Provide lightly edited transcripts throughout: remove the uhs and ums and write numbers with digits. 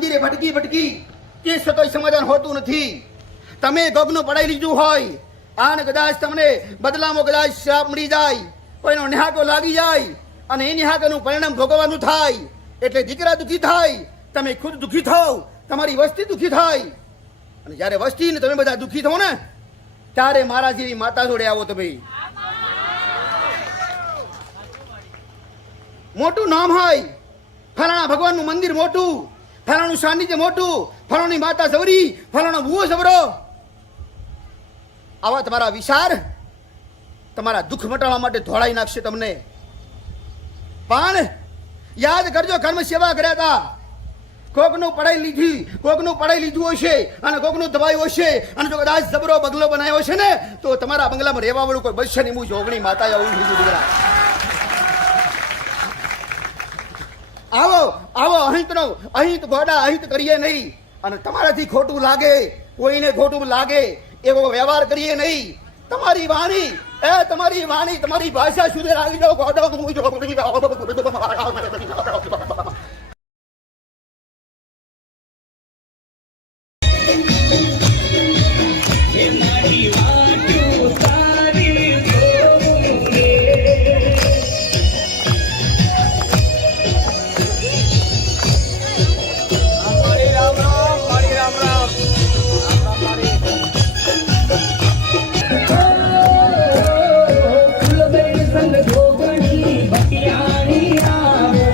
મંદિરે ભટકી ભટકી કે સતોય સમાધાન હોતું નથી. તમે ગગનું પડાઈ લીધું હોય અને કદાચ તમને બદલામાં કદાચ શ્રાપ મળી જાય, કોઈનો નિહાકો લાગી જાય અને એ નિહાકોનું પરિણામ ભોગવવાનું થાય, એટલે દીકરા દુઃખી થાય, તમે ખુદ દુઃખી થાવ, તમારી વસ્તી દુઃખી થાય. અને જ્યારે વસ્તી ને તમે બધા દુઃખી થો ને ત્યારે મારા જેવી માતા જોડે આવો તમે. મોટું નામ હોય, ફલાણા ભગવાનનું મંદિર મોટું, ફલાણું સાનિધ્ય મોટું, ફલાણી માતા સવરી, ફલાણો ભૂવો સવરો. આવા તમારા વિચાર તમારા દુઃખ મટાડવા માટે ધોળાઈ નાખશે તમને. પણ યાદ કરજો, કર્મ સેવા કર્યા હતા, કોકનું પડાઈ લીધી, કોકનું પડાઈ લીધું હશે અને કોકનું દબાયું હશે, અને જો કદાચ જબરો બંગલો બનાવ્યો છે ને તો તમારા બંગલામાં રહેવા વાળું કોઈ બચશે નહીં. હું જોગણી માતા આવું લીધું દીકરા. આવો આવો અહીં ગોડા અહીં કરીએ નહીં, અને તમારાથી ખોટું લાગે, કોઈને ખોટું લાગે એવો વ્યવહાર કરીએ નહીં. તમારી વાણી તમારી ભાષા સુધી રાખી દો. ગોડા ફૂલ બેસન ગોગણી બટિયાણી આવે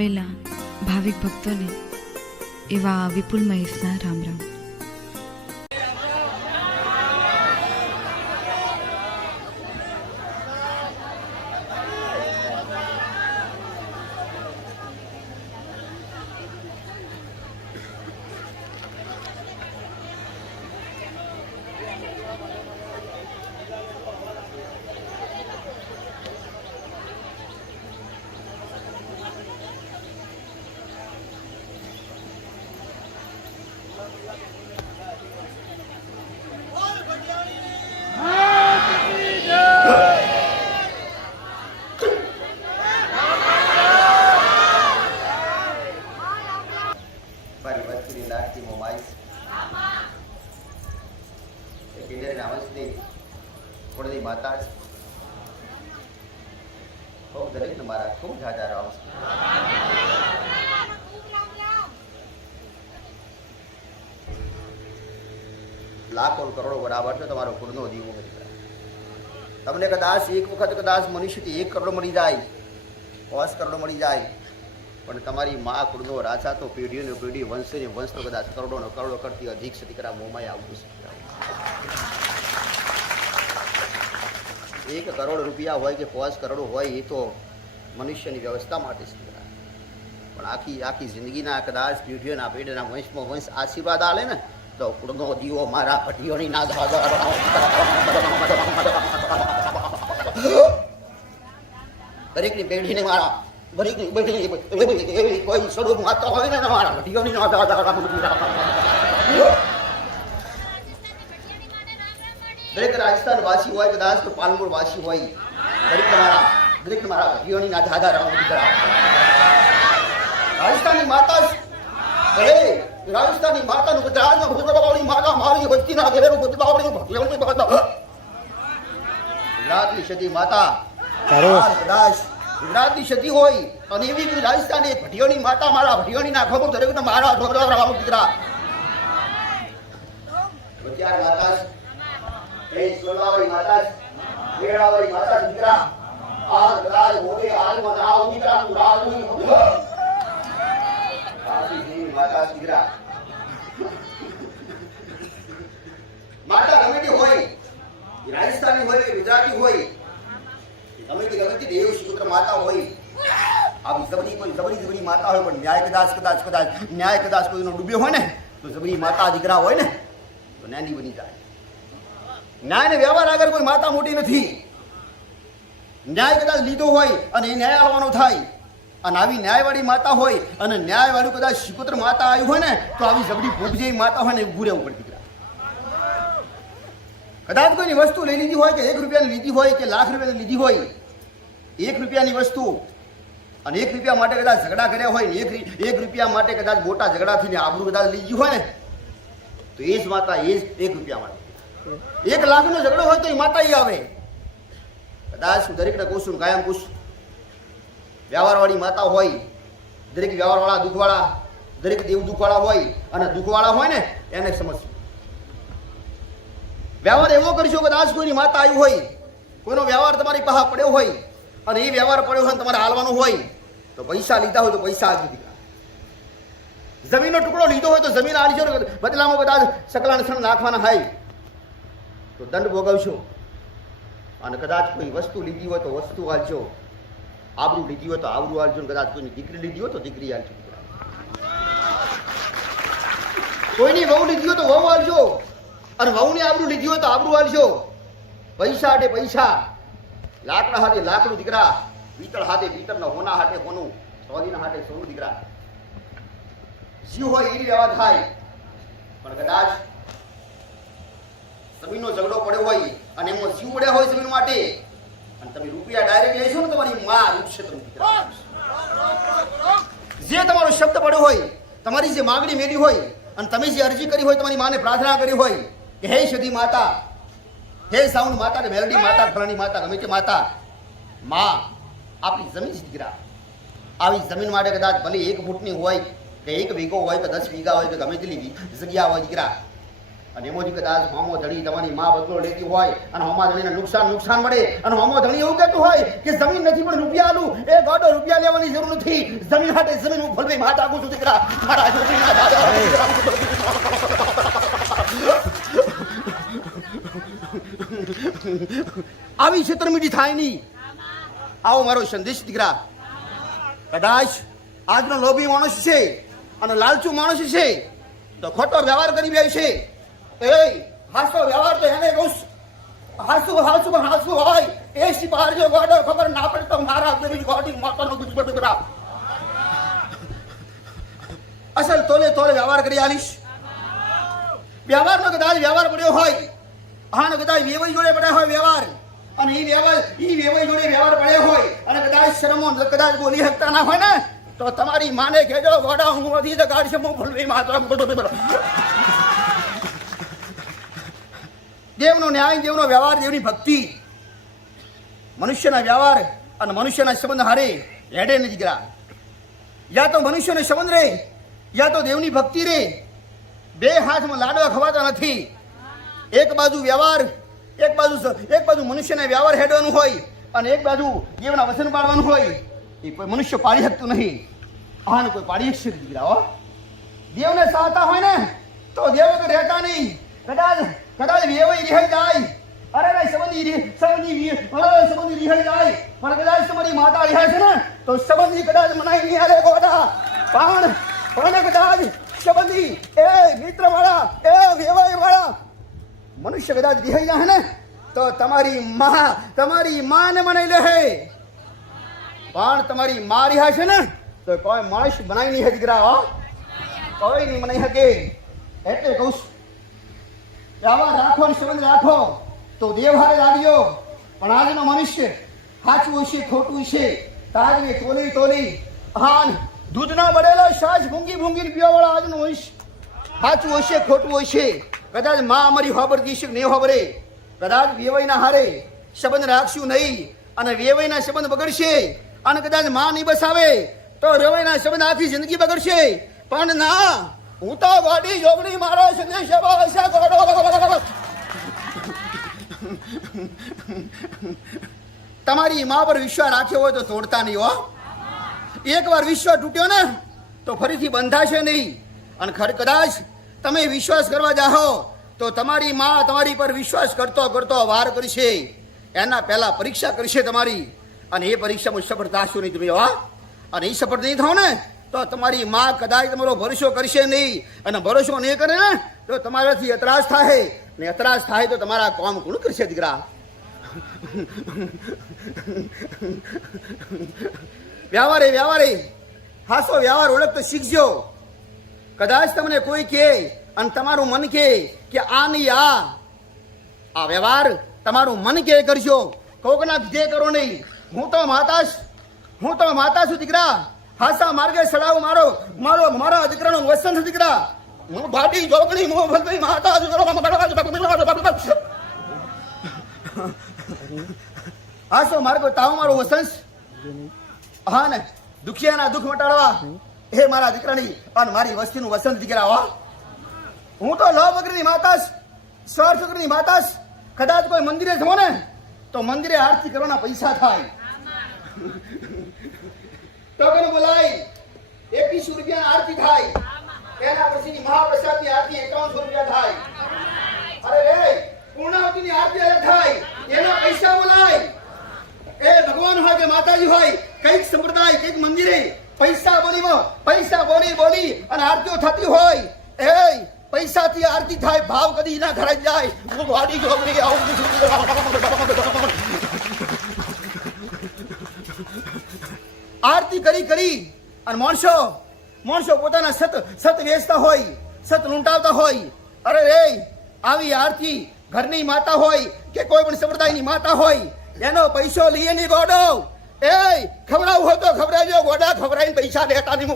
આવેલા ભાવિક ભક્તોને એવા વિપુલ મહેશના રામ રામ. માતા દરેક ને મારા ખૂબ જાજા રામ. લાખો કરોડો બરાબર છે તમારો કુળનો દીવો. તમને કદાચ એક વખત કદાચ મનુષ્યથી 1 કરોડ મળી જાય, 5 કરોડ મળી જાય, પણ તમારી મા કુળનો રાજા તો પેઢીઓને પેઢી વંશે ને વંશ તો કદાચ કરોડોનો કરોડો કરતી અધિક છે. દીકરા મોંમાં આવતું છે. 1 કરોડ રૂપિયા હોય કે 5 કરોડ હોય એ તો મનુષ્યની વ્યવસ્થા માટે છે. પણ આખી જિંદગીના કદાચ પેઢીઓના પેઢીના વંશમાં વંશ આશીર્વાદ આલે ને તો કુળનો દીવો મારા ભટીઓની ના દરેકની પેઢીને મારા દરેકની પેઢી કોઈ સ્વરૂપ માતા હોય ને મારા ભટીઓની ના દરેક રાજસ્થાન વાસી હોય કદાચ તો પાલનપુર વાસી હોય દરેક મારા ભટીઓની ના દાદા રામ. રાજસ્થાનની માતા રાજસ્થાનની માતાનું ગુજરાતમાં ગુજરાતની માતા મારી વસ્તીના ઘેરું ગુજરાતની ગુજરાતની સતી માતા કદાચ ગુજરાતની સતી હોય અને એવી રાજસ્થાની ભટીઓની માતા મારા ભટીઓની ના ખબર દરેક મારા રામ દીકરા માતા એ સોલાવાળી માતા વેળાવાળી માતા દીકરા આ કદાચ હોવે હાલમાં આવ દીકરા માતા દીકરા માતા ગમે તે હોય, રાજસ્થાની હોય કે ગુજરાતી હોય, ગમે તે દેવ સુપુત્ર માતા હોય, આવી જબરી માતા હોય, પણ ન્યાય કદાચ કોઈનો ડૂબ્યો હોય ને તો જબરી માતા દીકરા હોય ને તો નાની બની જાય. ન્યાય ને વ્યવહાર આગળ કોઈ માતા મોટી નથી. ન્યાય કદાચ લીધો હોય અને એ ન્યાય આવવાનો થાય, અને આવી ન્યાયવાળી માતા હોય અને ન્યાયવાળું કદાચ શિકોત્ર માતા આવી હોય ને તો આવી જબરી ભૂખ જેવી માતા હોય ને ઉભું રહેવું પડે. દીકરા કદાચ કોઈની વસ્તુ લઈ લીધી હોય કે 1 રૂપિયાની લીધી હોય કે લાખ રૂપિયાની લીધી હોય, 1 રૂપિયાની વસ્તુ અને 1 રૂપિયા માટે કદાચ ઝઘડા કર્યા હોય ને 1 રૂપિયા માટે કદાચ મોટા ઝઘડા થઈને આબરૂ કદાચ લીધી હોય ને તો એ જ માતા એ જ 1 રૂપિયા માટે. 1 લાખનો ઝઘડો હોય તો એ માતા આવે. કદાચ હું દરેકને કહું છું, કાયમ કહું છું, વ્યવહારવાળી માતા હોય, દરેક વ્યવહારવાળા દુઃખવાળા, દરેક દેવ દુઃખવાળા હોય અને દુઃખવાળા હોય ને એને સમજવું. વ્યવહાર એવો કરશો કદાચ કોઈની માતા આવી હોય, કોઈનો વ્યવહાર તમારી પાસે પડ્યો હોય અને એ વ્યવહાર પડ્યો હોય તમારે હાલવાનો હોય તો પૈસા લીધા હોય તો પૈસા આપી દીધા. જમીનનો ટુકડો લીધો હોય તો જમીન આલજો, બદલામાં કદાચ સકલાણ સણ નાખવાના હોય તો દંડ ભોગવશો. અને કદાચ કોઈ વસ્તુ લીધી હોય તો વસ્તુ આલજો, આબરૂ લીધી હોય તો આબરૂ આલજો, કદાચ કોઈની દીકરી લીધી હોય તો દીકરી આલજો, કોઈની વહુ લીધી હોય તો વહુ આલજો, અને વહુની આબરૂ લીધી હોય તો આબરૂ આલજો. પૈસા હાટે પૈસા, લાકડા હાથે લાકડું દીકરા, પિત્તળ હાથે પિત્તળ, હોના હાથે હોનું, સોનીના હાથે સોનું દીકરા. જીવ હોય એ વ્યવહાર થાય. પણ કદાચ જમીનનો ઝઘડો પડ્યો હોય અને એમાં જીવ પડ્યા હોય જમીન માટે અને તમે રૂપિયા ડાયરેક્ટ લેશો ને તમારી માં રૂપશે તમે. જે તમારો શબ્દ પડ્યો હોય, તમારી જે માગણી મેળવી હોય અને તમે જે અરજી કરી હોય, તમારી માને પ્રાર્થના કરી હોય કે હે સદી માતા, હે સાઉન્ડ માતા, કે મેલડી માતા, ફલાણી માતા, ગમે તે માતા, માં આપણી જમીન છે દીકરા. આવી જમીન માટે કદાચ ભલે 1 ફૂટની હોય કે 1 વીઘો હોય કે 10 વીઘા હોય કે ગમે તેટલી જગ્યા હોય દીકરા, અને એમોજી કદાચ હોમો ધણી તમારી માં બદલો લેતી હોય અને હોમા ધણીને નુકસાન મળે અને હોમો ધણી એવું કહેતું હોય કે જમીન નથી પણ રૂપિયા આલું, એ ગાડો રૂપિયા લેવાની જરૂર નથી, જમીન હાટે જમીન હું ભલભાઈ માતા આપું છું દીકરા, મારા છોકરીના દાદા. આવી છેતરમિંડી થાય નહીં. આવો મારો સંદેશ દીકરા. કદાચ આજનો લોભી માણસ છે અને લાલચુ માણસ છે તો ખોટો વ્યવહાર કરી રહ્યો છે. એ હાસો વ્યવહાર તો એને કહું, હાસુ હોય એ સિપાર જો ગોડો ખબર ના પડે તો મારા ગરીબ ગોડી માતાનો ગુજબટ દીકરા. અસલ તોલે વ્યવહાર કરી આલીશ. વ્યવહારનો કદાચ વ્યવહાર પડ્યો હોય, હા કદાચ વેવાઈ જોડે પડ્યા હોય વ્યવહાર, અને એ વેવાઈ જોડે વ્યવહાર પડ્યો હોય અને કદાચ શરમો કદાચ બોલી શકતા ના હોય ને તો તમારી માને કહેજો ગોડા હું નથી તો કાઢશે હું ભૂલવી માતા. દેવનો ન્યાય, દેવનો વ્યવહાર, દેવની ભક્તિ, મનુષ્યના વ્યવહાર અને મનુષ્યના સંબંધ હારે હેડે નથી દીકરા. યા તો મનુષ્યનો સંબંધ રે યા તો દેવની ભક્તિ રે, બે હાથમાં લાડવા ખવાતા નથી. એક બાજુ વ્યવહાર, એક બાજુ મનુષ્યના વ્યવહાર હેડવાનું હોય અને એક બાજુ દેવના વચન પાડવાનું હોય. એ કોઈ મનુષ્ય પાડી શકતું નહીં. આને કોઈ પાડી શકશે દીકરા. દેવને ચાહતા હોય ને તો દેવ વગર રહેતા નહીં. કદાચ વેવાઈ રિહાઈ જાય, અરે સંબંધી રિહાઈ જાય, પણ કદાચ તમારી માતા રિહાય છે ને તો સંબંધી કદાચ મનાઈ નહીં હાલે ગોડા. પણ કદાચ સંબંધી એ મિત્ર વાળા એ વેવાઈ વાળા મનુષ્ય કદાચ રિહાઈ જાય ને તો તમારી માને મનાઈ લે. પણ તમારી માં રિહાય છે ને તો કોઈ માણસ બનાવી નહીં દીકરા, કોઈ નહીં મનાઈ શકે. એટલે કહું વ્યવહાર રાખો ને સંબંધ રાખો તો દેવ હારે લાગ્યો. પણ આજનો મનુષ્ય સાચું છે ખોટું છે તાજને તોલી હાન દૂધના બળેલા સાજ ભૂંગી પીવા વાળા આજનો મનુષ્ય સાચું હશે ખોટું હશે. કદાચ માં અમારી ખબર દીશે નહીં ખબરે. કદાચ વેવાઈના હારે સંબંધ રાખશું નહીં અને વેવાઈના સંબંધ બગડશે અને કદાચ માં નહીં બસાવે તો વેવાઈના સંબંધ આખી જિંદગી બગડશે. પણ ના, હું તો ગાડી જોગડી મારો સંદેશ તમારી માં પર વિશ્વાસ રાખ્યો હોય તો તોડતા નહીં હો. એકવાર વિશ્વાસ તૂટ્યો ને તો ફરીથી બંધાશે નહીં. અને કદાચ તમે વિશ્વાસ કરવા જાઓ તો તમારી માં તમારી પર વિશ્વાસ કરતો વાર કરશે. એના પહેલા પરીક્ષા કરશે તમારી, અને એ પરીક્ષામાં સફળ થશો નહીં તમે. અને એ સફળ નહીં થાવ ને તો તમારી માં કદાચ તમારો ભરોસો કરશે નહીં. અને ભરોસો નહીં કરે ને તો તમારાથી એતરાજ થાય, ને એતરાજ થાય તો તમારા કામ કોણ કરશે દીકરા. વ્યવહારે હાસો વ્યવહાર ઓળખતો શીખજો. કદાચ તમને કોઈ કહે અને તમારું મન કહે કે આ નહીં આ વ્યવહાર તમારું મન કે કરજો, કોકના વિધે કરો નહીં. હું તો માતા છું દીકરા. હાસા માર્ગે સડાવ મારા દીકરાનો વસન છે દીકરા. હું ભાટી જોગણી માતા હાસો માર્ગો તાવ મારો વસન. હા ને દુખિયાના દુઃખ મટાડવા એ મારા દીકરાની અને મારી વસ્તીનું વસંત દીકરા. હું તો લો વગરની માતા, સ્વાર્થ વગરની માતા. કદાચ કોઈ મંદિરે જવો ને તો મંદિરે આરતી કરવાના પૈસા થાય તો કોને બોલાય 21 રૂપિયા આરતી થાય. એના પછીની મહાપ્રસાદની આરતી 51 રૂપિયા થાય. અરે રે પૂર્ણાવતીની આરતી અલગ થાય, એના પૈસા બોલાય. એ ભગવાન હોય કે માતાજી હોય, કઈક સંપ્રદાય કઈક મંદિરે પૈસા બોલી અને આરતીઓ થતી હોય. એ પૈસાથી આરતી થાય, ભાવ કદી ના ઘરાઈ જાય. હું વાડી જોગરી આરતી કરી અને માણસો પોતાના સત વેચતા હોય, સત લૂંટાવતા હોય. અરે રે આવી આરતી ઘરની માતા હોય કે કોઈ પણ સંપ્રદાયની માતા હોય એનો પૈસો લઈએ નહીં ગોડો. એ ખવડાવું હોય તો ખવડાવજો ગોડા, ખવડાવીને પૈસા લેતા નહીં.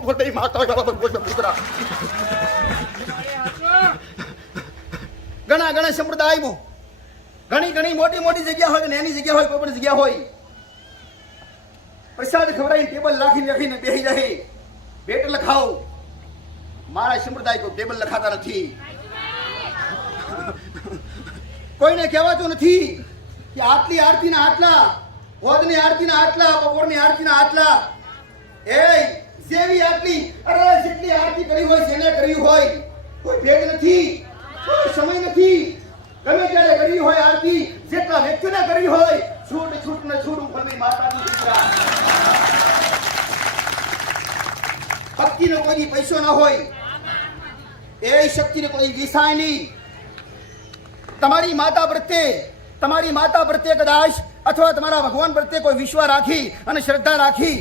ઘણા સંપ્રદાયમાં ઘણી મોટી જગ્યા હોય ને એની જગ્યા હોય કોઈ પણ જગ્યા હોય પ્રસાદ ખવડાવીને ટેબલ રાખીને બેસી જાય, બેટ લખાવ. મારા સંપ્રદાય કોઈ ટેબલ લખાતા નથી. કોઈને કહેવાતું નથી કે આટલી આરતીના આટલા, હોદની આરતીના આટલા, બપોરની આરતીના આટલા, એ જેવી આટલી, અરે જેટલી આરતી કરી હોય, જેને કરી હોય, કોઈ ભેદ નથી, કોઈ સમય નથી. ગમે ત્યારે કરી હોય આરતી, જેટલા વ્યક્તિને કરી હોય, છૂટ છૂટ ને છૂટ ફળની માતાની દીકરા. ભક્તિનો કોઈ પૈસો ન હોય, એ શક્તિને કોઈ વિસાય નહીં. તમારી માતા પ્રત્યે કદાચ અથવા તમારા ભગવાન પ્રત્યે કોઈ વિશ્વાસ રાખી અને શ્રદ્ધા રાખી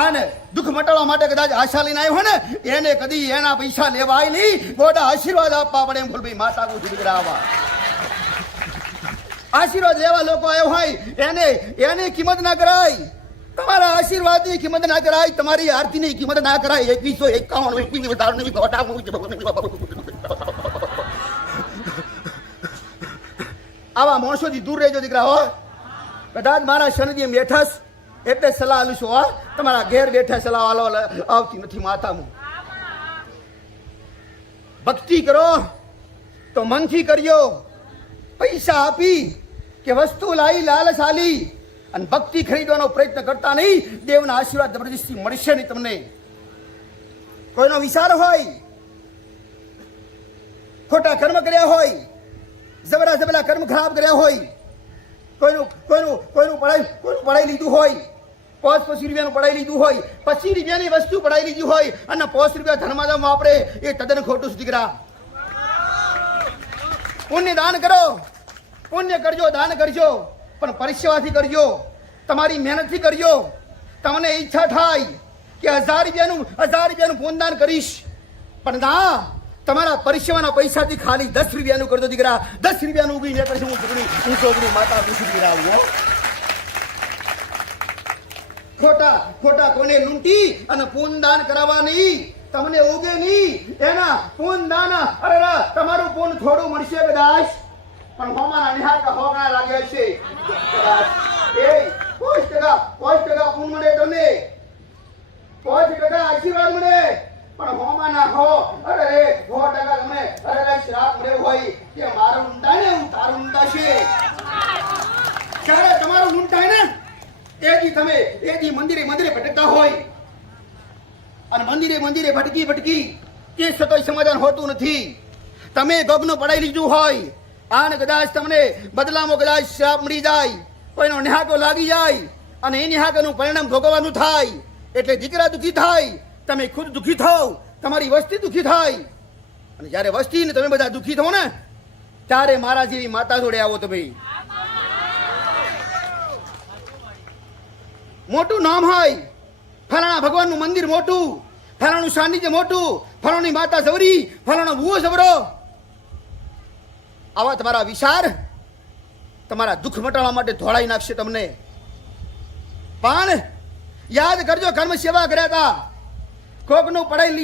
અને દુઃખ મટાડવા માટે કદાચ આશા લઈને આવ્યો હોય ને, એને કદી એના પૈસા લેવાય નહીં, ગોડા આશીર્વાદ આપવા પડે. એમ બોલ માતા દીકરા આશીર્વાદ લેવા લોકો આવ્યો હોય એને કિંમત ના કરાય. તમારા આશીર્વાદની કિંમત ના કરાય, તમારી આરતીની કિંમત ના કરાય. 2151 આવા માણસોથી દૂર રહેજો દીકરા. હો કદાચ મારા શરદી બેઠાસ એટલે સલાહ આલું છું. હો તમારા ઘેર બેઠા સલાહ આવતી નથી માતામાં. ભક્તિ કરો તો મનથી કરજો, પૈસા આપી કે વસ્તુ લાવી લાલચ આલી અને ભક્તિ ખરીદવાનો પ્રયત્ન કરતા નહીં. દેવના આશીર્વાદ જબરદસ્તી મળશે નહીં તમને. કોઈનો વિચાર હોય, ખોટા કર્મ કર્યા હોય, જબરા કર્મ ખરાબ કર્યા હોય, કોઈનું પડાઈ લીધું હોય, 5 રૂપિયાનું પડાઈ લીધું હોય, 25 રૂપિયાની વસ્તુ પડાઈ લીધી હોય અને 5 રૂપિયા ધર્માદામ વાપરે, એ તદ્દન ખોટું દીકરા. પુણ્ય દાન કરો, પુણ્ય કરજો, દાન કરજો, પણ પરિશ્રમથી કરજો, તમારી મહેનતથી કરજો. તમને ઈચ્છા થાય કે 1000 રૂપિયાનું પુણ્યદાન કરીશ, પણ ના, તમારા પરિશ્રમના પૈસાથી ખાલી 10 રૂપિયાનું કરજો દીકરા. 10 રૂપિયાનું ઉભી ને કરશે. હું છોકરી માતા પૂછી દીકરા આવું. ખોટા કોઈને લૂંટી અને પુણ્યદાન કરાવવાની તમને ઉગે નહીં. એના પુણ્યદાન, અરે તમારું પુણ્ય થોડું મળશે કદાચ, પણ હોમાના નિહાળતા હોગણા લાગ્યા છે. એ 5% પુણ્ય મળે તમને, 5% આશીર્વાદ મળે, પણ હોમાના હો, અરે 100% તમને અરે કઈ શ્રાપ મળ્યો હોય કે મારું ઊંટાય ને તારું ઊંટાશે. જ્યારે તમારું ઊંટાય ને એથી મંદિરે ભટકતા હોય અને મંદિરે ભટકી તે છતાંય સમાધાન હોતું નથી. તમે ગગનું પડાઈ લીધું હોય અને કદાચ તમને બદલામાં કદાચ શ્રાપ મળી જાય, કોઈનો નિહાકો લાગી જાય અને એ નિહાકોનું પરિણામ ભોગવવાનું થાય. એટલે દીકરા દુઃખી થાય, તમે ખુદ દુઃખી થાવ, તમારી વસ્તી દુઃખી થાય. અને જ્યારે વસ્તી ને તમે બધા દુઃખી થો ને, ત્યારે મારા જેવી માતા જોડે આવો. તમે મોટું નામ હોય, ફલાણા ભગવાનનું મંદિર મોટું, ફલાણું સાનિધ્ય મોટું, ફલાણી માતા સવરી, ફલાણો ભૂવો સવરો, આવા તમારા વિચાર તમારા દુઃખ મટાડવા માટે ધોળાઈ નાખશે તમને. પણ યાદ કરજો, કર્મ સેવા કર્યા હતા, કોકનું પડાઈ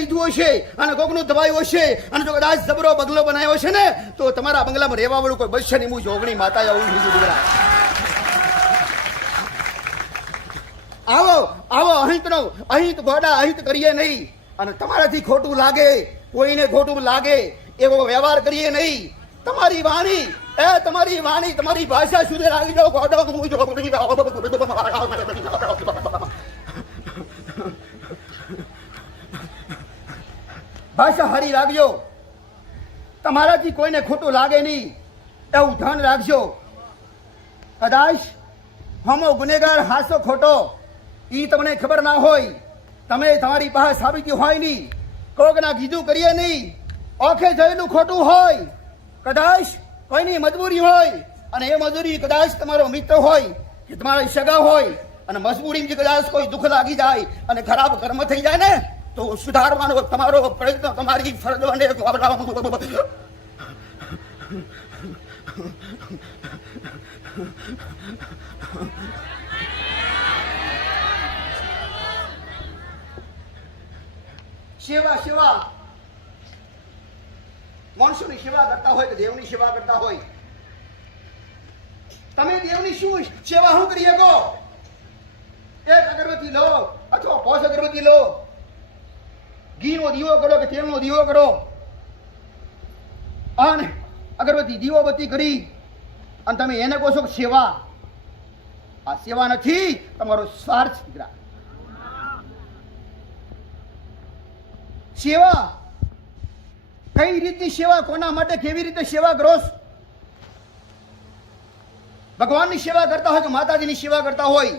લીધું હશે અને કોકનું દબાયું હશે, અને જો કદાચ જબરો બંગલો બનાવ્યો છે ને, તો તમારા બંગલામાં રહેવા વાળું કોઈ બચશે નહીં. હું જોગણી માતા આવું લીધું દીકરા. આવો અહિત ગોડા અહિત કરીએ નહીં. અને તમારાથી ખોટું લાગે, કોઈને ખોટું લાગે એવો વ્યવહાર કરીએ નહીં. તમારી વાણી તમારી ભાષા સુધી આવી જાઓ. ભાષા હારી રાખજો, તમારાથી કોઈને ખોટું લાગે નહીં એવું ધ્યાન રાખજો. કદાચ હમો ગુનેગાર હાસો ખોટો ઈ તમને ખબર ના હોય, તમે તમારી પાસે સાબિતી હોય નહીં, કોકના કીધું કરીએ નહીં, ઓખે જયેલું ખોટું હોય, કદાચ કોઈની મજબૂરી હોય અને એ મજબૂરી કદાચ તમારો મિત્ર હોય કે તમારા સગા હોય અને મજબૂરીથી કદાચ કોઈ દુઃખ લાગી જાય અને ખરાબ કર્મ થઈ જાય ને, તો સુધારવાનો તમારો પ્રયત્ન, તમારી ફરજ બને. સેવા માણસોની સેવા કરતા હોય કે દેવની સેવા કરતા હોય, તમે દેવની શું સેવા શું કરી શકો? 1 અગરબત્તી લો અથવા 5 અગરબત્તી લો, ઘીનો દીવો કરો કે તેલનો દીવો કરો અને અગરબત્તી દીવાબત્તી કરી અને તમે એને કહો છો કે સેવા. આ સેવા નથી, તમારો સ્વાર્થ દીકરા. સેવા કઈ રીતની સેવા, કોના માટે કેવી રીતે સેવા કરો? ભગવાનની સેવા કરતા હોય કે માતાજીની સેવા કરતા હોય,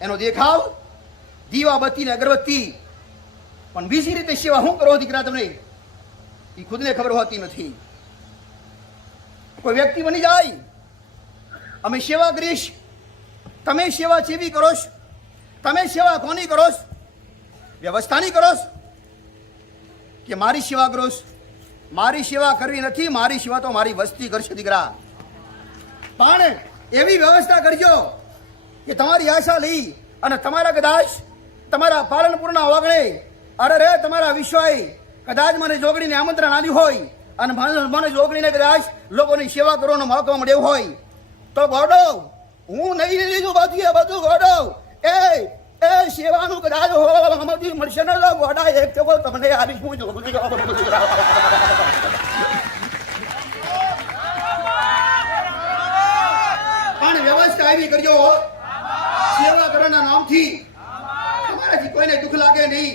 એનો દેખાવ દીવાબત્તી ને અગરબત્તી. પણ બીજી રીતે સેવા શું કરો દીકરા તમને એ ખુદને ખબર હોતી નથી. કોઈ વ્યક્તિ બની જાય, અમે સેવા કરીશ, તમે સેવા ચેવી કરો? તમે સેવા કોની કરો? વ્યવસ્થાની કરો કે મારી સેવા કરો? મારી સેવા કરવી નથી, મારી સેવા તો મારી વસ્તી કરશે દીકરા. પણ એવી વ્યવસ્થા કરજો કે તમારી આશા લઈ અને તમારા કદાચ તમારા પાલનપુરના ઓગણે અરે રે તમારા વિશ્વાએ કદાચ મને જોગણીને આમંત્રણ આપ્યું હોય અને મને જોગણીને કદાચ લોકોની સેવા કરવાનો મોકો મળ્યો હોય તો ગોડો હું નહીં લીધું બધું ગોડો એ સેવાનું કદાચ આમાંથી મળશે ને ગોડા એક તો તમને આવીશ હું જોગણી. પણ વ્યવસ્થા એવી કરજો સેવા કરવાના નામથી તમારાથી કોઈને દુઃખ લાગે નહીં,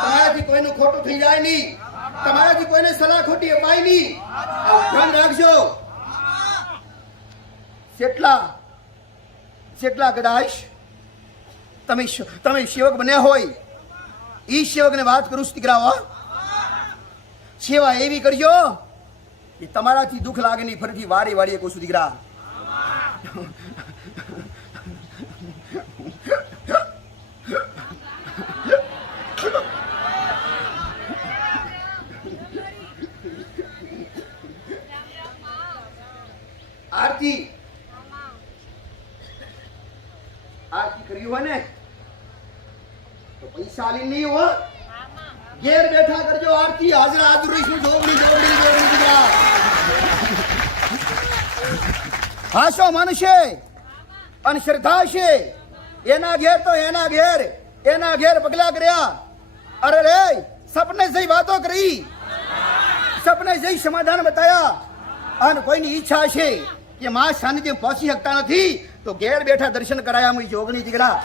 તમારાથી કોઈનું ખોટું થઈ જાય નહીં, તમારાથી કોઈને સલાહ ખોટી અપાય નહીં. ધ્યાન રાખજો. જેટલા કદાચ તમે સેવક બન્યા હોય એ સેવકને વાત કરું છું દીકરાઓ, સેવા એવી કરજો કે તમારાથી દુઃખ લાગે નહીં. ફરીથી વારી વારીએ કહું છું દીકરા. આરતી કર્યું હોય ને તો પૈસા લઈને નહીં હો, ઘેર બેઠા કરજો આરતી. હાજરા હાજર રહીશું. જોગણી દીકરા હાશો માનશે અને શ્રદ્ધા છે એના ઘેર તો એના ઘેર પગલા કર્યા. અરે રે સપને જઈ વાતો કરી, સપને જઈ સમાધાન બતાયા અને કોઈની ઈચ્છા છે કે માં સાનિધ્ય પહોંચી શકતા નથી તો ઘેર બેઠા દર્શન કરાયા. હું જોગણી દીકરા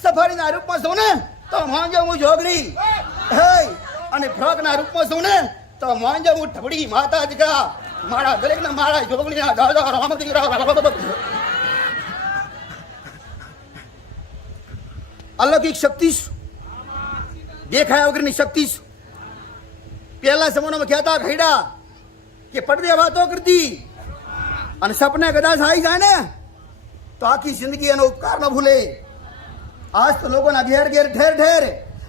સફારીના રૂપમાં છું ને તો મોંજો હું જોગણી, અને ફ્રોકના રૂપમાં છું ને તો મોંજો હું ઢબડી માતા દીકરા. મારા દરેકના મારા જોગણીના દાદા રામ દીકરા. અલૌકિક શક્તિ, દેખાયા વગરની શક્તિ. પહેલા સમયમાં કહેતા ખૈડા કે પડદે વાતો કરતી અને સપને કદાચ આવી જાય ને તો આખી જિંદગી એનો ઉપકાર ન ભૂલે. આજ તો લોકોના ઘેર ઠેર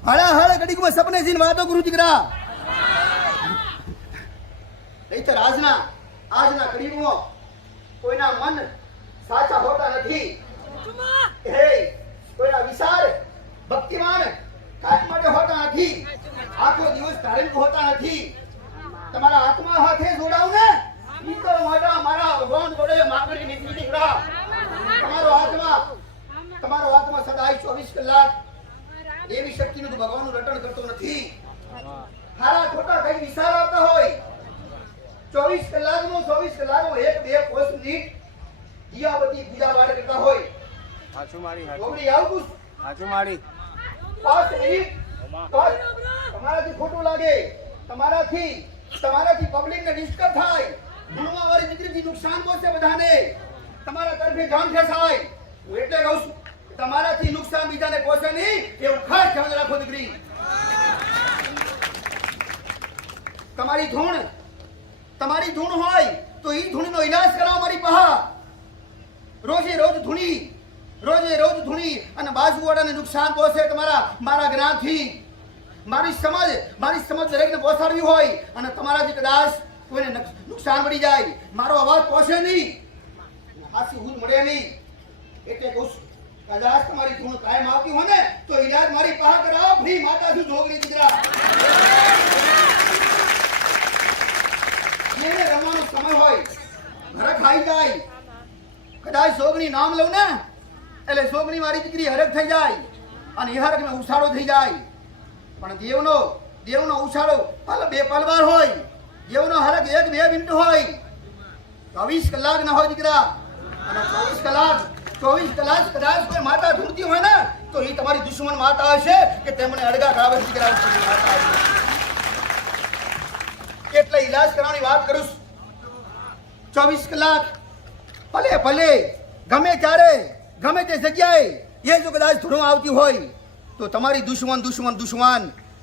હળા ઘડીકમાં સપને જઈને વાતો કરું દીકરા. નહીતર આજના ઘડીકમાં કોઈના મન સાચા હોતા નથી, કોઈના વિચાર ભક્તિમાન કામ માટે હોતા નથી, આખો દિવસ ધાર્મિક હોતા નથી. તમારા આત્મા હાથે જોડાવ ને ઈ તો મારા ભગવાન જોડે માંગણી નીકળી દીકરા. તમારો આત્મા સદાય 24 કલાક એવી શક્તિનું ભગવાનનું રટણ કરતો નથી. હારા ખોટા કઈ વિચાર આવતા હોય 24 કલાકમાં 1-2 મિનિટ દિયાબત્તી પૂજા વાળે કરતા હોય. હાચું મારી છોકરી આવું હાચું મારી 5 મિનિટ તમારાથી ખોટું લાગે, તમારાથી પબ્લિક ને ડિસ્ટર્બ થાય, ભણવા વાળી દીકરીથી નુકસાન પહોંચે બધાને, તમારા તરફે જામ ખેસાય. હું એટલે કહું છું તમારાથી નુકસાન બીજાને પહોંચે નહીં એવું ખાસ ખ્યાલ રાખો દીકરી. તમારી ધૂણ હોય તો ઈ ધૂણનો ઈલાજ કરાવો મારી પાસે. રોજે રોજ ધૂણી અને બાજુવાળાને નુકસાન પહોંચે મારા જ્ઞાનથી. મારી સમજ દરેકને પહોંચાડવી હોય અને તમારાથી કદાચ કોઈને નુકસાન મળી જાય, મારો અવાજ પહોંચે નહીં, હાથી હું મળે નહીં. એટલે કહું છું કદાચ તમારી ધૂણ કાયમ આવતી હોય ને તો ઈલાજ મારી પાસે કરાવો. ફ્રી માતાજી જોગણી દીકરા. જેને રમવાનો સમય હોય ઘરે ખાઈ જાય, કદાચ જોગણી નામ લઉં ને એટલે જોગણી મારી દીકરી હરખ થઈ જાય અને એ હરખમાં ઉછાળો થઈ જાય. પણ દેવનો ઉછાળો હાલ 2 પલવાર હોય, દેવનો હરક 1-2 મિનિટ હોય, 24 કલાક ના હોય દીકરા. અને 24 કલાક કદાચ કોઈ માતા ઢૂંઢતી હોય ને તો એ તમારી દુશ્મન માતા હશે કે તેમને અડગા કરાવે છે દીકરા. માતા હશે. એટલે ઈલાજ કરવાની વાત કરું છું. 24 કલાક ભલે ભલે ગમે ત્યારે ગમે તે જગ્યાએ એ જો કદાચ ધૂણો આવતી હોય તો તમારી દુશ્મન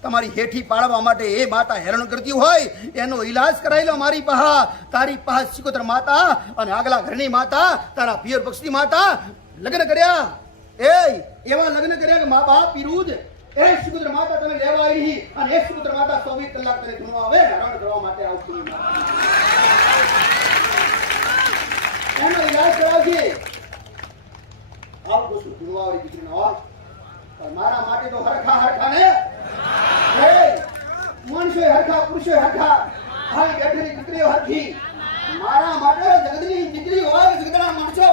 તમારી હેઠી પાડવા માટે એ માતા હેરાન કરતી હોય એનો ઈલાજ કરાવી લો મારી પાસે. તારી પાસે સિકોતર માતા અને આગલા ઘરની માતા તારા પિયર પક્ષની માતા લગ્ન કર્યા, એવા લગ્ન કર્યા કે મા બાપ વિરુદ્ધ એ સિકોતર માતા તમે લેવા આવી અને એ સિકોતર માતા 24 કલાક તને ધૂણો આવે હેરાન કરવા માટે આવતી એનો ઈલાજ કરાવજે. આવું કશું ધૂણવાવાળી દીકરીનો હોય પણ મારા માટે તો હરખા ને મનુષ્ય હરખા પુરુષો હરખા હાલ બેઠેલી દીકરીઓ હરખી. મારા માટે જગતની દીકરી હોય જગતના માણસો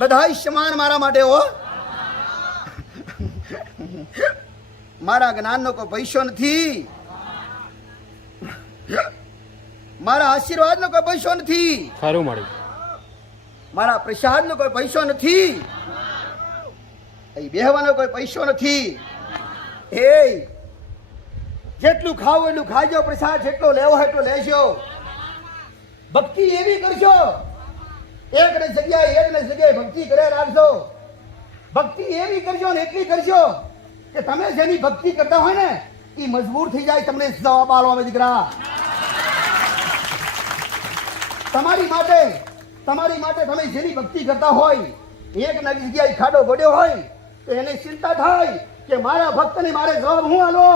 બધા સમાન મારા માટે હો. મારા જ્ઞાનનો કોઈ પૈસો નથી, મારા આશીર્વાદનો કોઈ પૈસો નથી, સારું મળી મારા પ્રસાદનો કોઈ પૈસો નથી, અહીં બેહવાનો કોઈ પૈસો નથી. એ જેટલું ખાવું એટલું ખાજો, પ્રસાદ જેટલો લેવો હોય એટલો લેજો. ભક્તિ એવી કરશો એક ને જગ્યાએ ભક્તિ કર્યા રાખજો. ભક્તિ એવી કરજો ને એટલી કરજો કે તમે જેની ભક્તિ કરતા હોય ને એ મજબૂર થઈ જાય તમને જવાબ આલો આવે દીકરા. તમારી માટે તમે જેની ભક્તિ કરતા હોય એક ના જગ્યાએ ખાડો ગોડ્યો હોય તો એને ચિંતા થાય કે મારા ભક્તને મારે જવાબ હું આલો.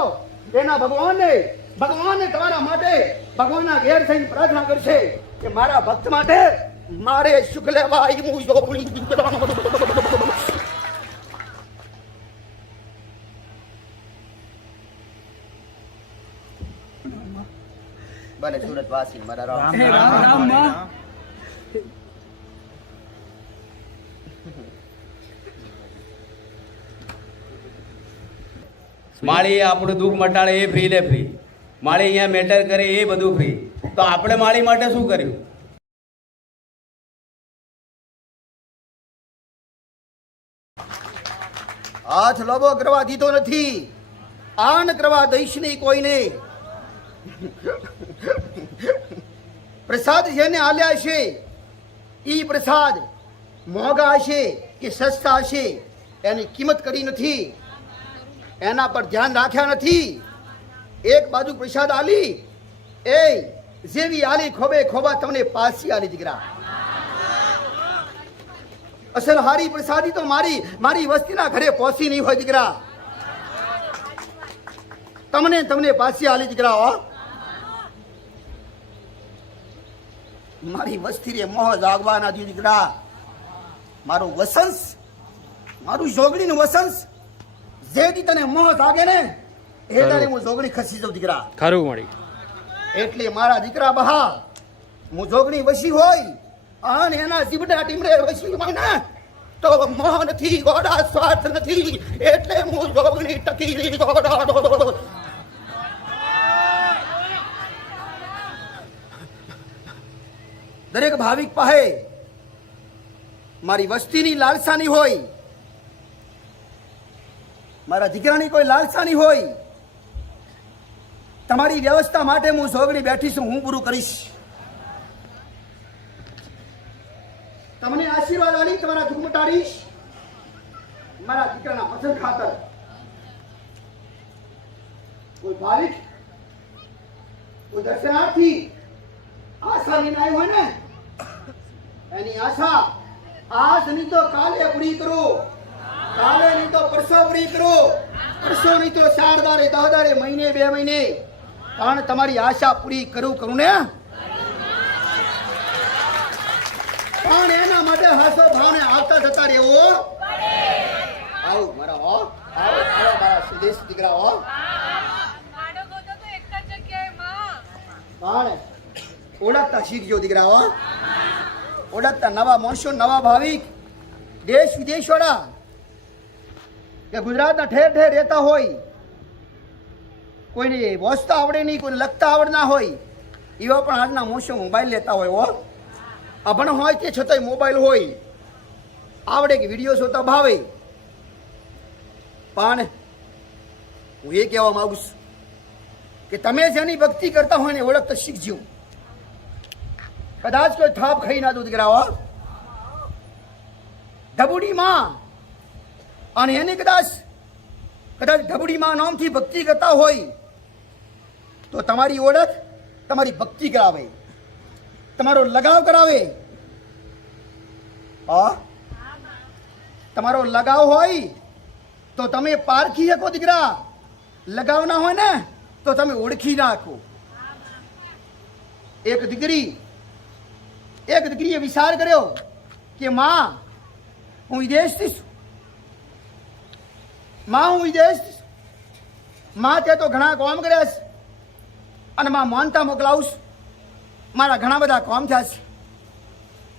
એના ભગવાનને તમારા માટે ભગવાનના ઘેર થઈને પ્રાર્થના કરશે કે મારા ભક્ત માટે મારે સુખ લેવા હું જોગણી બને સુરત વાસી મારા રામ. માળી આપણું દુઃખ મટાડે એ ફ્રી લે ફ્રી, માળી અહીંયા મેટર કરે એ બધું ફ્રી. તો આપણે માળી માટે શું કર્યું? હાથ લોબો કરવા દીધો નથી, આન કરવા દઈશ નહીં કોઈને. પ્રસાદ જેને આલ્યા છે ઈ પ્રસાદ મોંઘા હશે કે સસ્તા હશે એની કિંમત કરી નથી, એના પર ધ્યાન રાખ્યા નથી. એક બાજુ પ્રસાદ આલી એ જેવી આલી ખોબે ખોબા તમને પાછી આલી દીકરા. અસલ હારી પ્રસાદી તો મારી વસ્તીના ઘરે પહોંચી નહીં હોય દીકરા. તમને પાછી આલી દીકરા. હો મારી વસ્તી રે મોહ જાગવા ના દી દીકરા. મારું વસંસ મારું જોગણીનું વસંસ જે દી તને મોહ જાગે ને એ તારે હું જોગણી ખસી જાઉં દીકરા. ખરું મળી એટલે મારા દીકરા બહા હું જોગણી વસી હોય અને એના જીવડા ટીમરે વસી હોય ને તો મોહ નથી ગોડા સ્વાર્થ નથી એટલે હું જોગણી ટકી ગોડા. દરેક ભાવિક પાસે મારી વસ્તીની લાલસાની હોય, મારા દીકરાની કોઈ લાલસાની હોય. તમારી વ્યવસ્થા માટે હું સોગડી બેઠી છું, હું પૂરું કરીશ. તમને આશીર્વાદ આલી તમારા દુઃખ મટાડીશ. મારા દીકરાના પસંદ ખાતર કોઈ ભાવિક કોઈ દર્શનાર્થી આશા લઈને આવ્યો હોય ને એની આશા આજ નહીં તો કાલે પૂરી કરો, કાલે નહીં તો પરસો પૂરી કરો, પરસો નહીં તો 4 દારે 10 દારે મહિને 2 મહિને પણ તમારી આશા પૂરી કરું ને. પણ એના માટે હાસો ભાવને આવતા જતા રહેવો. આવો મારા હો, આવો મારા સુદેશ દીકરા હો. પણ ઓળખતા શીખજો દીકરા હો. ઓળખતા નવા માણસો નવા ભાવિક દેશ વિદેશ વાળા કે ગુજરાતના ઠેર ઠેર રહેતા હોય, કોઈને વાંચતા આવડે નહીં, કોઈને લખતા આવડના હોય, એવા પણ આજના મોસો મોબાઈલ લેતા હોય. હો, અભણ હોય તે છતાંય મોબાઈલ હોય, આવડે કે વિડીયો જોતા ભાવે. પણ હું એ કહેવા માંગુ છું કે તમે જેની ભક્તિ કરતા હોય ને ઓળખતા શીખજો. કદાચ કોઈ થાપ ખાઈ ના દો દીકરા. હો, ઢબુડી માં, અને એને કદાચ ઢબુડી માં નામથી ભક્તિ કરતા હોય તો તમારી ઓળખ તમારી ભક્તિ કરાવે, તમારો લગાવ કરાવે. હા, તમારો લગાવ હોય તો તમે પારખી શકો દીકરા, લગાવ ના હોય ને તો તમે ઓળખી નાખો. એક દીકરીએ વિચાર કર્યો કે માં હું વિદેશથી છું, માં તે તો ઘણા કામ કર્યા છે અને માં માનતા મોકલાવું છું, મારા ઘણા બધા કામ થયા છે.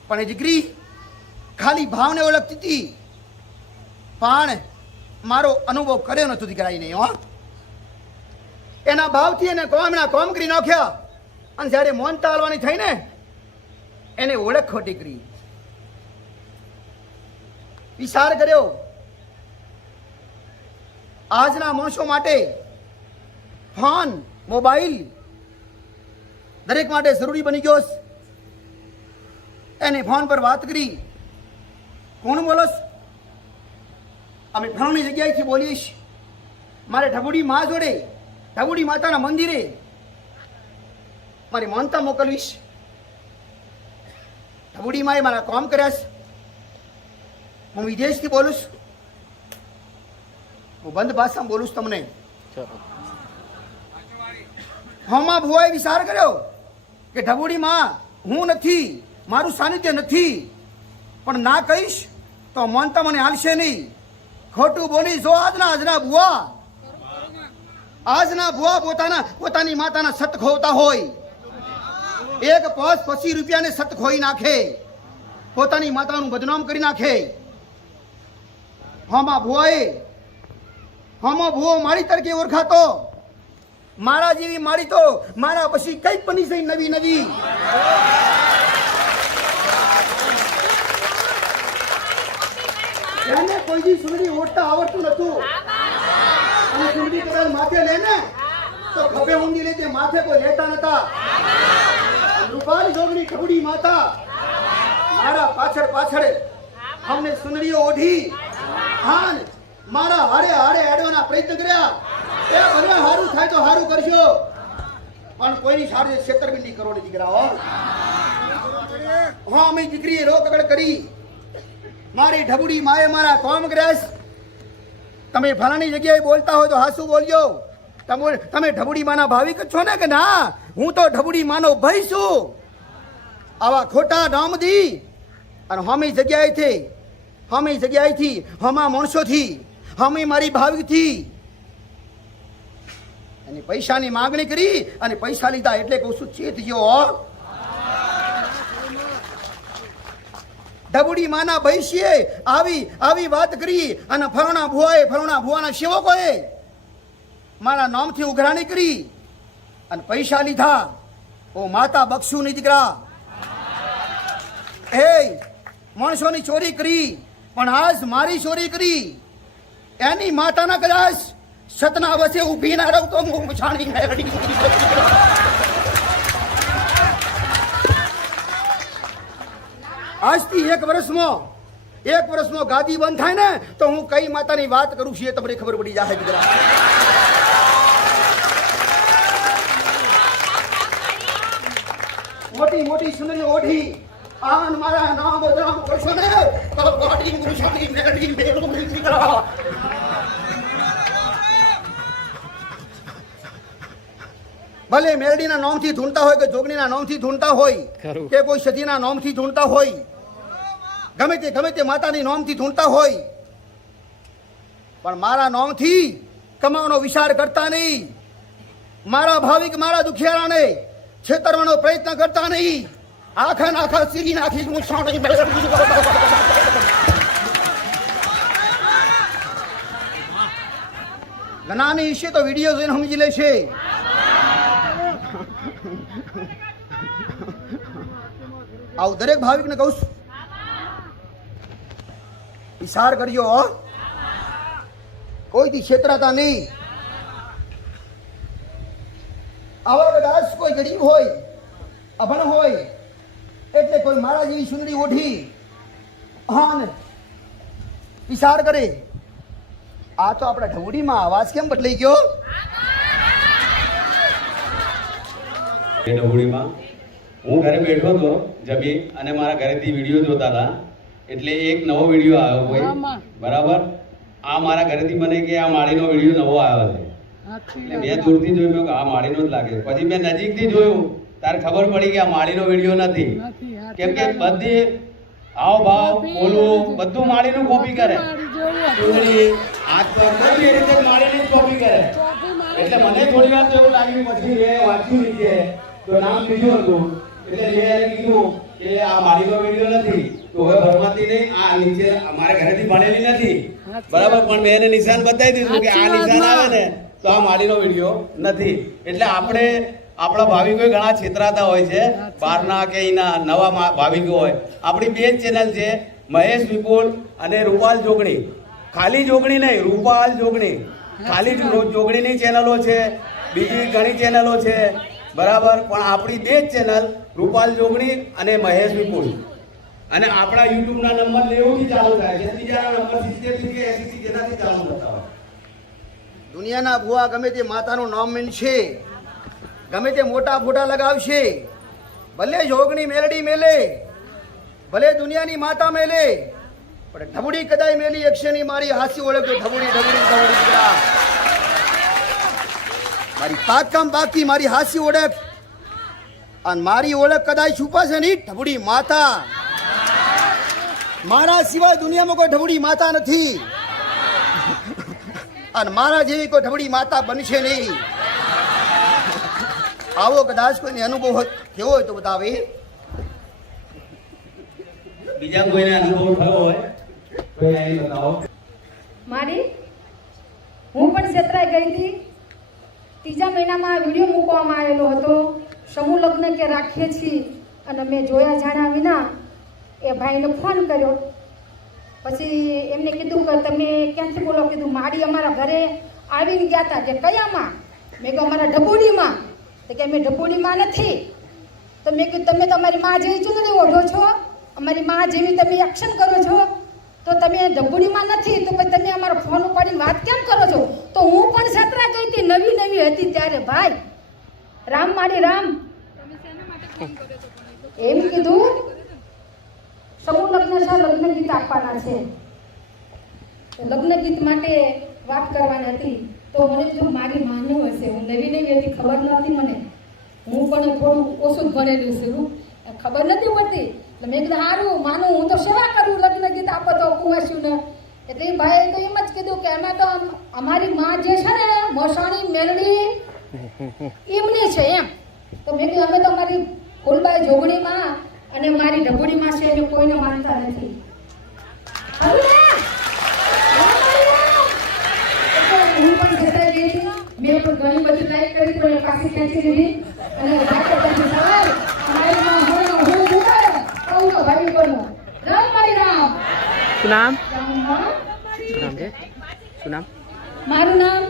પણ એ દીકરી ખાલી ભાવને ઓળખતી હતી, પણ મારો અનુભવ કર્યો નતો દીકરાઈ નહીં. હો, એના ભાવથી એને કામ કરી નાખ્યા અને જ્યારે માનતા હાલવાની થઈ ને એને ઓળખ ખોટી કરી. વિચાર કર્યો આજના માણસો માટે ફોન મોબાઈલ દરેક માટે જરૂરી બની ગયો છે. એને ફોન પર વાત કરી, કોણ બોલો? અમે ફલાણી જગ્યાએથી બોલીએ છીએ, મારે ઢબુડી માં જોડે ઢબુડી માતાના મંદિરે મારી માનતા મોકલવીશ. ઢબુડી માએ મારા કામ કર્યા છે, હું વિદેશથી બોલું છું, હું બંધ ભાષામાં બોલું છું તમને. હમા ભુવાએ વિચાર કર્યો કે ઢબુડી માં હું નથી, મારું સાનિધ્ય નથી, પણ ના કહીશ તો માનતા મને હાલશે નહીં. ખોટું બોલી જો આજના ભુવા પોતાની માતાના સત ખોવતા હોય, એક પાંચ ₹50 સત ખોઈ નાખે, પોતાની માતાનું બદનામ કરી નાખે. હમો ભુવો મારી તરીકે ઓળખાતો, મારા જેવી મારી તો મારા પછી કઈક બની જઈ નવી. એને કોઈ દી સુંદરી ઓળખતા આવડતું નતું, અને સુંદરી કદાચ માથે લે ને તો ખભે ઊંધી લે, તે માથે કોઈ લેતા નતા. રૂપાલી જોગણી ઢબુડી માતા મારા પાછળ અમને સુંદરીઓ ઓઢી, હાન મારા હારે આડવાના પ્રયત્ન કર્યા. એ ભલે હારું થાય તો હારું કરશો, પણ કોઈની સાથે છેતરપિંડી કરો નહીં દીકરા. હા, અમે દીકરીએ રોકકડ કરી, મારી ઢબુડી માએ મારા કામ કર્યા. તમે ફલાણી જગ્યાએ બોલતા હોય તો હાસુ બોલજો. તમે ઢબુડી માના ભાવિક છો ને કે ના? હું તો ઢબુડી માનો ભાઈ છું. આવા ખોટા નામ દી અને હમી જગ્યાએથી હમા માણસોથી હમી મારી ભાવિકથી અને પૈસાની માંગણી કરી અને પૈસા લીધા. એટલે કહું છું ચેત ગયો. ઢબુડી માના ભૈષીએ આવી વાત કરી અને ફલાણા ભુવાના સેવકોએ મારા નામથી ઉઘરાણી કરી અને પૈસા લીધા. ઓ માતા બક્ષુ ની દીકરા, એ માણસોની ચોરી કરી, પણ આજ મારી ચોરી કરી. એની માતાના કદાચ સતના વચ્ચે ઊભી ના રહું તો હું છાણી મેળવી. આજથી એક વર્ષમાં ગાદી બંધ થાય ને તો હું કઈ માતાની વાત કરું છું એ તમને ખબર પડી જાય દીકરા. મોટી સુંદરી ઓઢી આન મારા નામ બદનામ કરશો ને તો ગાડી ગુરશાની મેળવી મેળવું દીકરા. ભલે મેરડીના નામથી ધૂણતા હોય કે જોગણીના નામથી ધૂણતા હોય કે કોઈ સતીના નામથી ધૂણતા હોય, ગમે તે માતાની નામથી ધૂણતા હોય, પણ મારા નામથી કમાવાનો વિચાર કરતા નહીં. મારા ભાવિક મારા દુખિયારાને છેતરવાનો પ્રયત્ન કરતા નહીં. આખા સીરી નાખી હું ઘણાને ઈશે તો વિડીયો જોઈને સમજી લેશે. આવું દરેક ભાવિકને કહું છું, વિચાર કરજો હો, કોઈથી છેતરાતા નહીં. આવા કદાચ કોઈ ગરીબ હોય, અભણ હોય, એટલે કોઈ મારા જેવી સુંદરી ઓઢી હા ને વિચાર કરે, આ તો આપણા ઢવડીમાં અવાજ કેમ બદલાઈ ગયો? એ ડબુડીમાં હું ઘરે બેઠો હતો જમી અને મારા ઘરેથી વિડીયો જોતા હતા, એટલે એક નવો વિડીયો આવ્યો ભાઈ, બરાબર. આ મારા ઘરેથી મને કે આ માળીનો વિડીયો નવો આવ્યો છે, એટલે મેં દૂરથી જોયું, મેં આ માળીનો જ લાગે. પછી મેં નજીકથી જોયું ત્યારે ખબર પડી કે આ માળીનો વિડીયો નથી, કેમ કે બધી હાવ ભાવ બોલવું બધું માળીનું કોપી કરે, ચૂંટણી હાથ પર બધી રીતે માળીની જ કોપી કરે. એટલે મને થોડી વાર તો એવું લાગ્યું, પછી મેં વાંચ્યું નીચે તો નામ બીજું હતું, એટલે મેં એને કીધું કે આ માળીનો વિડીયો નથી, તો હવે ભરવાતી નહીં, આ નીચે અમારા ઘરેથી ભણેલી નથી, બરાબર. પણ મેં એને નિશાન બતાવી દીધું કે આ નિશાન આવે ને તો આ માળીનો વિડીયો નથી. એટલે આપણે આપણા ભાવિકો ઘણા છેતરાતા હોય છે, બહારના કે એના નવા ભાવિકો હોય. આપણી બે જ ચેનલ છે, મહેશ વિપુલ અને રૂપાલ જોગણી. ખાલી જોગણી નહીં, રૂપાલ જોગણી. ખાલી જોગણીની ચેનલો છે, બીજી ઘણી ચેનલો છે, બરાબર. પણ આપણી બે જ ચેનલ રૂપાલ જોગણી અને મહેશ વિપુલ. અને આપણા યુટ્યુબના નંબર 90 થી ચાલુ થાય છે, બીજાના નંબર 77 થી કે 80 થી જેનાથી ચાલુ થતા હોય. દુનિયાના ભુવા ગમે તે માતાનું નામ મીનશે, ગમે તે મોટા ફોટા લગાવશે, ભલે જોગણી મેલડી મેલે, ભલે દુનિયાની માતા મેલે, પણ ઢબુડી કદાય મેલી એક્શની મારી હાસી ઓળખ તો ઢબુડી ઢબુડી ઢબુડી દીકરા. મારી પાકામ બાકી મારી હાસી ઓળખ, અને મારી ઓળખ કદાય છુપાશે નહીં, ઢબુડી માતા. મારા સિવાય દુનિયામાં કોઈ ઢબુડી માતા નથી, અને મારા જેવી કોઈ ઢબડી માતા બનશે નહીં. આવો કદાચ કોઈને અનુભવ થયો હોય તો બતાવે. બીજા કોઈને અનુભવ થયો હોય તો અહીં બતાવો. મારી હું પણ છેતરાઈ ગઈ હતી. ત્રીજા મહિનામાં વિડીયો મૂકવામાં આવેલો હતો, સમૂહ લગ્ન કે રાખીએ છીએ, અને મેં જોયા જાણ્યા વિના એ ભાઈને ફોન કર્યો. પછી એમને કીધું કે તમે ક્યાંથી બોલો? કીધું માડી અમારા ઘરે આવીને ગયા હતા. કે કયામાં? મેં કહ્યું અમારા ઢબુડીમાં. તો કે અમે ઢબુડીમાં નથી. તો મેં કીધું તમે તમારી મા જેવી ચૂંદડી ઓઢો છો, અમારી મા જેવી તમે એક્શન કરો છો, તો તમે ઢબુડીમાં નથી, તો પછી તમે અમારો ફોન ઉપાડીને વાત કેમ કરો છો? તો હું પણ છેતરા ગઈ હતી, નવી નવી હતી ત્યારે. ભાઈ રામ મારી રામ એમ કીધું, સમૂહ લગ્ન છે, લગ્ન ગીત આપવાના છે, લગ્ન ગીત માટે વાત કરવાની હતી. તો મને કીધું મારી માનું હશે, હું નવી નવી હતી, ખબર નથી મને, હું પણ થોડું ઓછું ભણેલું છું, ખબર નથી પડતી. એટલે મેં કીધું સારું માનું, હું તો સેવા કરું, લગ્ન ગીત આપો તો કુંવાસ્યું ને. એટલે ભાઈ તો એમ જ કીધું કે એમાં તો અમારી માં જે છે ને મોસાણી મેલડી એમની છે એમ. તો મેં કીધું અમે તો અમારી ફૂલબાઈ જોગણીમાં અને મારી ઢબુડીમાં છે, અમે કોઈને માનતા નથી. હું પણ છેતરાઈ ગઈ હતી. મેં પણ ઘણી બધી લાઈક કરી, પણ પાછી ખેંચી લીધી. અને પછી સવાલ અમારી માં હું ઉભા કહું તો ભાઈ બોલો રામ મારી રામ. શું નામ? રામ શું નામ છે? શું નામ? મારું નામ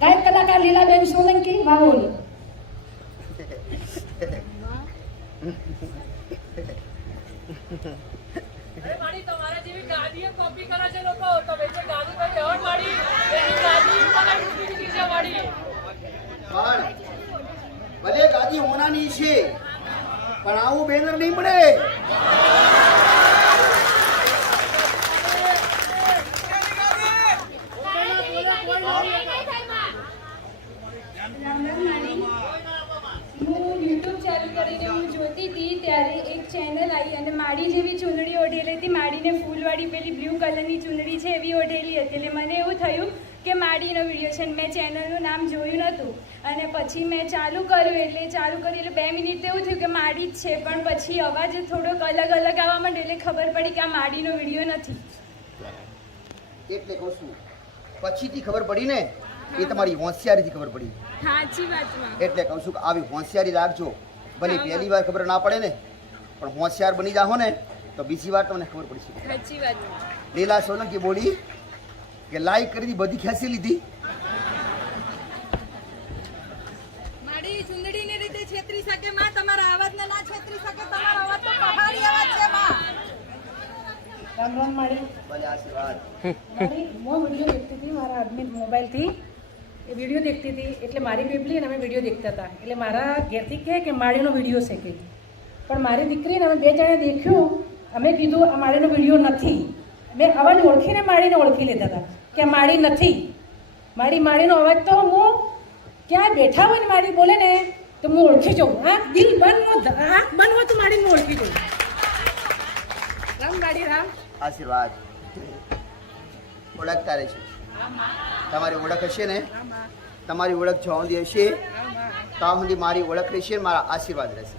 ગાયક કલાકાર લીલાબેન સોલંકી વાવોલ. તમારા જેવી ગાડીએ કોપી કરે છે લોકો. તમે જે ગાડી પર જવા વાળી એની ગાડી ઉપર મૂકી દીધી છે વાળી. પણ ભલે ગાદી હોનાની છે, પણ આવું બેનર નહીં મળે. હું યુટ્યુબ ચાલુ કરીને હું જોતી હતી ત્યારે એક ચેનલ આવી અને માડી જેવી ચૂંદડી ઓઢેલી હતી. માડીને ફૂલવાળી પેલી બ્લુ કલરની ચૂંદડી છે એવી ઓઢેલી હતી. એટલે મને એવું થયું કે માડીનો વિડીયો છે. મેં ચેનલનું નામ જોયું નહોતું અને પછી મેં ચાલુ કર્યું. એટલે 2 મિનિટ એવું થયું કે માડી જ છે, પણ પછી અવાજ થોડોક અલગ અલગ આવવા માંડ્યો, એટલે ખબર પડી કે આ માડીનો વિડીયો નથી. એટલે કહું છું પછીથી ખબર પડી ને એ તમારી હોશિયારીથી ખબર પડી. સાચી વાતમાં એટલે કહું છું કે આવી હોશિયારી રાખજો. ભલે પહેલી વાર ખબર ના પડે ને, પણ હોશિયાર બની જાઓ ને તો બીજી વાર તમને ખબર પડી શકે. સાચી વાતમાં લીલા સોલંકી બોલી કે લાઈક કરી દી, બધી ખેંચી લીધી. મારી ચુંદડીની રીતે છેતરી શકે માં, તમારા અવાજને ના છેતરી શકે. તમારો અવાજ તો પહાડી અવાજ છે માં. રામ રામ માડી. ભલે આશીર્વાદ. માડી હું વિડીયો દેખતી હતી મારા આદમી મોબાઈલથી. એ વિડીયો દેખતી હતી એટલે મારી બેબલી અને અમે વિડીયો દેખતા હતા. એટલે મારા ઘેરથી કહે કે માળીનો વિડીયો છે કે, પણ મારી દીકરીને અમે બે જણે દેખ્યું. અમે કીધું આ માળીનો વિડીયો નથી. મેં અવાજ ઓળખીને માળીને ઓળખી લીધા હતા કે માળી નથી. માળીનો અવાજ તો હું ક્યાં બેઠા હોય ને માળી બોલે ને તો હું ઓળખી જાઉં. આંખ દિલ બંધ આંખ બંધ હોય તો માળીને ઓળખી જાઉં. રામ માળી રામ. આશીર્વાદ. ઓળખતા રહેશે. તમારી ઓળખ હશે ને, તમારી ઓળખ જ્યાં સુધી હશે ત્યાં સુધી મારી ઓળખ રહેશે, મારા આશીર્વાદ રહેશે.